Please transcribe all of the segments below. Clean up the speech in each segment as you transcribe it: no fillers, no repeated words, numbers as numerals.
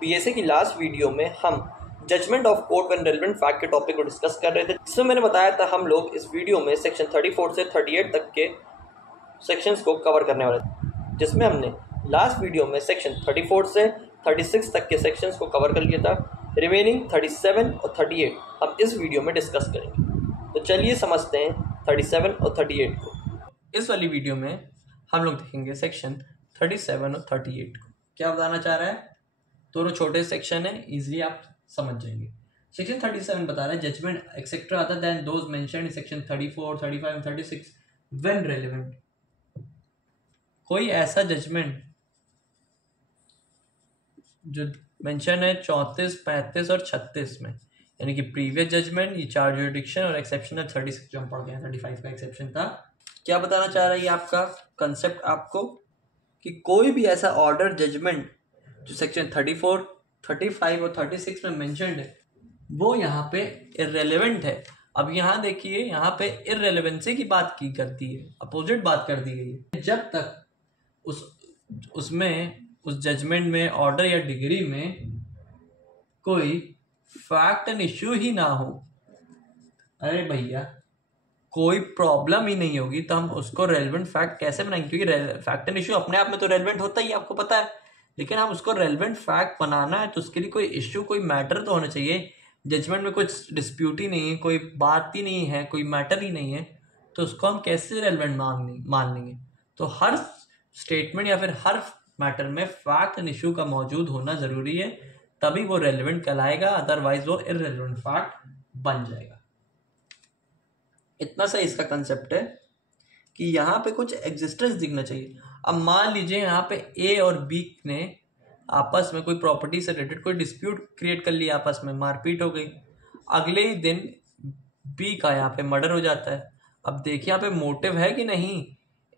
BSA की last video में हम judgement of court and relevant fact के टॉपिक को डिस्कस कर रहे थे, जिसमें मैंने बताया था हम लोग इस वीडियो में सेक्शन 34 से 38 तक के सेक्शंस को कवर करने वाले थे, जिसमें हमने लास्ट वीडियो में सेक्शन 34 से 36 तक के सेक्शंस को कवर कर लिया था। रिमेनिंग 37 और 38 हम इस वीडियो में डिस्कस करेंगे। तो चलिए समझते हैं 37 और 38 को। इस वाली वीडियो में हम लोग देखेंगे सेक्शन 37 और 38 को। क्या बताना चाह रहा है? दोनों छोटे सेक्शन है, इजीली आप समझ जाएंगे। सेक्शन 37 बता रहा है judgement etcetera other than those mentioned in section 34, 35 and 36 when relevant. कोई ऐसा जजमेंट जो मेंशन है 34, 35 और 36 में, यानी कि प्रीवियस जजमेंट, ये चार जुरिडिक्शन और एक्सेप्शनल 36 जो हम पढ़ गए, 35 का एक्सेप्शन था। क्या बताना चाह रहा है ये आपका कंसेप्ट आपको कि कोई भी ऐसा ऑर्डर जजमेंट जो सेक्शन 34, 35 और 36 में मेंशन्ड है वो यहाँ पे इररेलेवेंट है। अब यहाँ देखिए, यहाँ पे इररेलेवेंसी की बात की करती है, अपोजिट बात कर दी गई है। जब तक उस जजमेंट में, ऑर्डर या डिग्री में कोई फैक्ट एंड इश्यू ही ना हो, अरे भैया कोई प्रॉब्लम ही नहीं होगी, तो हम उसको रेलेवेंट फैक्ट कैसे बनाएंगे? क्योंकि फैक्ट एंड इश्यू अपने आप में तो रेलेवेंट होता ही, आपको पता है, लेकिन हम उसको रेलेवेंट फैक्ट बनाना है तो उसके लिए कोई इश्यू, कोई मैटर तो होना चाहिए। जजमेंट में कुछ डिस्प्यूट ही नहीं है, कोई बात ही नहीं है, कोई मैटर ही नहीं है, तो उसको हम कैसे रेलेवेंट मान लेंगे? तो हर स्टेटमेंट या फिर हर मैटर में फैक्ट एंड इश्यू का मौजूद होना जरूरी है, तभी वो रेलेवेंट कहलाएगा, अदरवाइज वो इररेलेवेंट फैक्ट बन जाएगा। इतना सा इसका कंसेप्ट है कि यहाँ पे कुछ एग्जिस्टेंस दिखना चाहिए। अब मान लीजिए यहाँ पे ए और बी ने आपस में कोई प्रॉपर्टी से रिलेटेड कोई डिस्प्यूट क्रिएट कर लिया, आपस में मारपीट हो गई। अगले ही दिन बी का यहाँ पे मर्डर हो जाता है। अब देखिए यहाँ पे मोटिव है कि नहीं?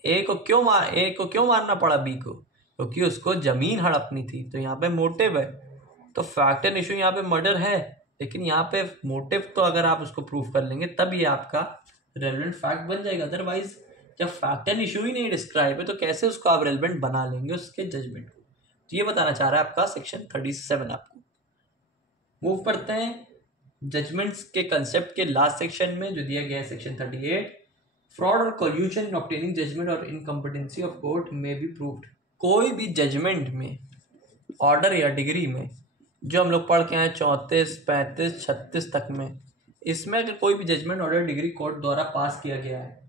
ए को क्यों मारना पड़ा बी को? क्योंकि उसको जमीन हड़पनी थी, तो यहाँ पे मोटिव है। तो फैक्ट एंड इशू यहाँ पे मर्डर है, लेकिन यहाँ पे मोटिव तो अगर आप उसको प्रूव कर लेंगे तब ये आपका रेलेवेंट फैक्ट बन जाएगा। अदरवाइज जब फैक्ट एंड इशू ही नहीं डिस्क्राइब है तो कैसे उसको आप रेलेवेंट बना लेंगे उसके जजमेंट को? तो ये बताना चाह रहा है आपका सेक्शन 37। आपको मूव करते हैं जजमेंट्स के कंसेप्ट के लास्ट सेक्शन में जो दिया गया है, सेक्शन 38। फ्रॉड और कोल्यूशन इन ऑब्टेनिंग जजमेंट और इनकम्पिटेंसी ऑफ कोर्ट में बी प्रूव्ड। कोई भी जजमेंट में, ऑर्डर या डिग्री में, जो हम लोग पढ़ के आए 34, 35, 36 तक में, इसमें अगर कोई भी जजमेंट, ऑर्डर, डिग्री कोर्ट द्वारा पास किया गया है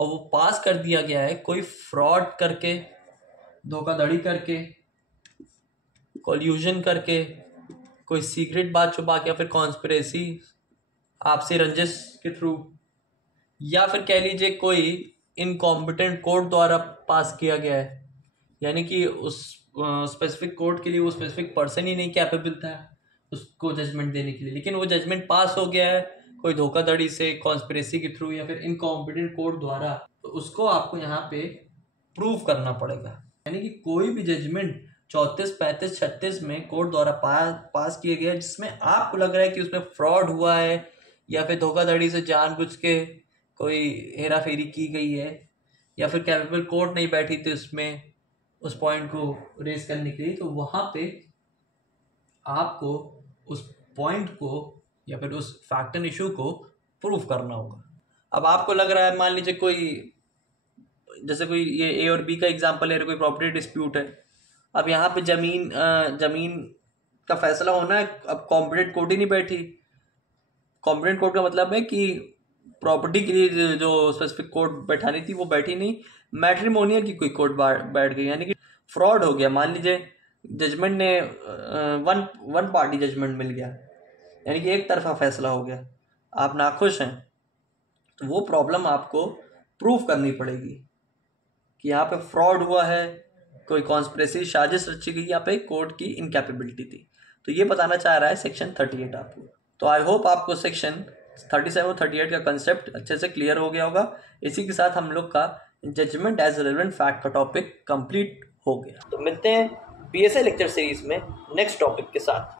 और वो पास कर दिया गया है कोई फ्रॉड करके, धोखाधड़ी करके, कोल्यूशन करके, कोई सीक्रेट बात छुपा के, या फिर कॉन्स्पिरेसी, आपसी रंजिश के थ्रू, या फिर कह लीजिए कोई इनकॉम्पिटेंट कोर्ट द्वारा पास किया गया है, यानी कि उस स्पेसिफिक कोर्ट के लिए वो स्पेसिफिक पर्सन ही नहीं कैपेबल था उसको जजमेंट देने के लिए, लेकिन वो जजमेंट पास हो गया है कोई धोखाधड़ी से, कॉन्स्पिरेसी के थ्रू, या फिर इनकॉम्पिटेंट कोर्ट द्वारा, तो उसको आपको यहाँ पे प्रूव करना पड़ेगा। यानी कि कोई भी जजमेंट 34, 35, 36 में कोर्ट द्वारा पास किए गए जिसमें आपको लग रहा है कि उसमें फ्रॉड हुआ है या फिर धोखाधड़ी से जानबूझ के कोई हेरा फेरी की गई है, या फिर कैपेबल कोर्ट नहीं बैठी थी उसमें उस पॉइंट को रेस करने के लिए, तो वहाँ पे आपको उस पॉइंट को या फिर उस फैक्ट एंड इशू को प्रूव करना होगा। अब आपको लग रहा है, मान लीजिए कोई, जैसे कोई ये ए और बी का एग्जांपल है, कोई प्रॉपर्टी डिस्प्यूट है। अब यहाँ पे जमीन का फैसला होना है, अब कॉम्पिटेंट कोर्ट ही नहीं बैठी। कॉम्पिटेंट कोर्ट का मतलब है कि प्रॉपर्टी के लिए जो स्पेसिफिक कोर्ट बैठानी थी वो बैठी नहीं, मैट्रिमोनियल की कोई कोर्ट बैठ गई, यानी कि फ्रॉड हो गया। मान लीजिए जजमेंट ने वन पार्टी जजमेंट मिल गया, यानी कि एक तरफा फैसला हो गया, आप नाखुश हैं, तो वो प्रॉब्लम आपको प्रूफ करनी पड़ेगी कि यहाँ पे फ्रॉड हुआ है, कोई कॉन्स्पिरेसी, साजिश रची गई, यहाँ पे कोर्ट की इनकैपेबिलिटी थी। तो ये बताना चाह रहा है सेक्शन 38 आपको। तो आई होप आपको सेक्शन 37 और 38 का कंसेप्ट अच्छे से क्लियर हो गया होगा। इसी के साथ हम लोग का जजमेंट एज रेलेवेंट फैक्ट का टॉपिक कंप्लीट हो गया। तो मिलते हैं बीएसए लेक्चर सीरीज में नेक्स्ट टॉपिक के साथ।